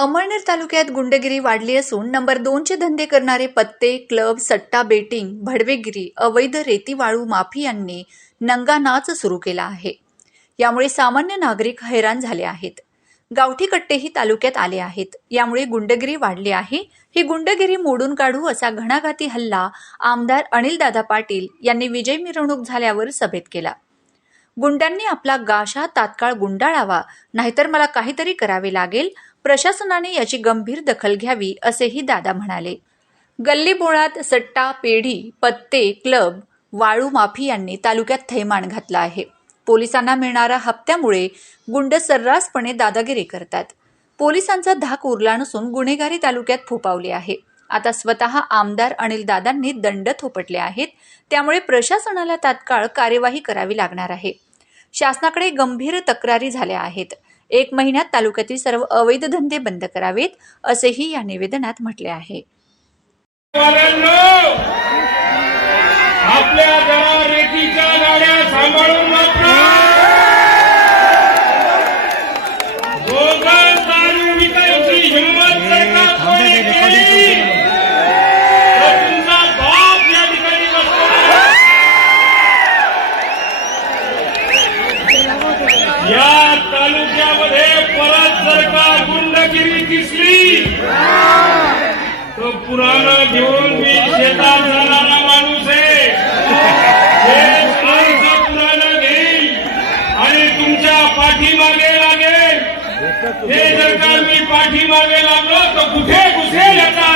अमळनेर तालुक्यात गुंडगिरी वाढली असून नंबर दोनचे धंदे करणारे पत्ते क्लब सट्टा बेटिंग भडवेगिरी अवैध रेती वाळू माफियांनी नंगा नाच सुरू केला आहे. यामुळे सामान्य नागरिक हैराण झाले आहेत. गावठी कट्टेही तालुक्यात आले आहेत. यामुळे गुंडगिरी वाढली आहे. ही गुंडगिरी मोडून काढू असा घणाघाती हल्ला आमदार अनिलदादा पाटील यांनी विजय मिरवणूक झाल्यावर सभेत केला. गुंडांनी आपला गाशा तात्काळ गुंडाळावा नाहीतर मला काहीतरी करावे लागेल प्रशासनाने याची गंभीर दखल घ्यावी असेही दादा म्हणाले. गल्लीबोळात सट्टा पेढी पत्ते क्लब वाळू माफियांनी तालुक्यात थैमान घातला आहे. पोलिसांना मिळणाऱ्या हप्त्यामुळे गुंड सर्रासपणे दादागिरी करतात. पोलिसांचा धाक उरला नसून गुन्हेगारी तालुक्यात फोपावली आहे. आता स्वतः आमदार अनिल दादांनी दंड थोपटले आहेत त्यामुळे प्रशासनाला तात्काळ कार्यवाही करावी लागणार आहे. शासनाकडे गंभीर तक्रारी झाल्या आहेत. एक महिन्यात तालुक्यातील सर्व अवैध धंदे बंद करावेत असेही या निवेदनात म्हटले आहे. आपल्या तालुक्यामध्ये परत जर का गुंडगिरी दिसली तर पुराणा घेऊन मी शेतात जाणारा माणूस आहे. हे माझं पुराणं घेईल आणि तुमच्या पाठीमागे लागेल. हे जर का मी पाठीमागे लागलो तर कुठे घुसेल याचा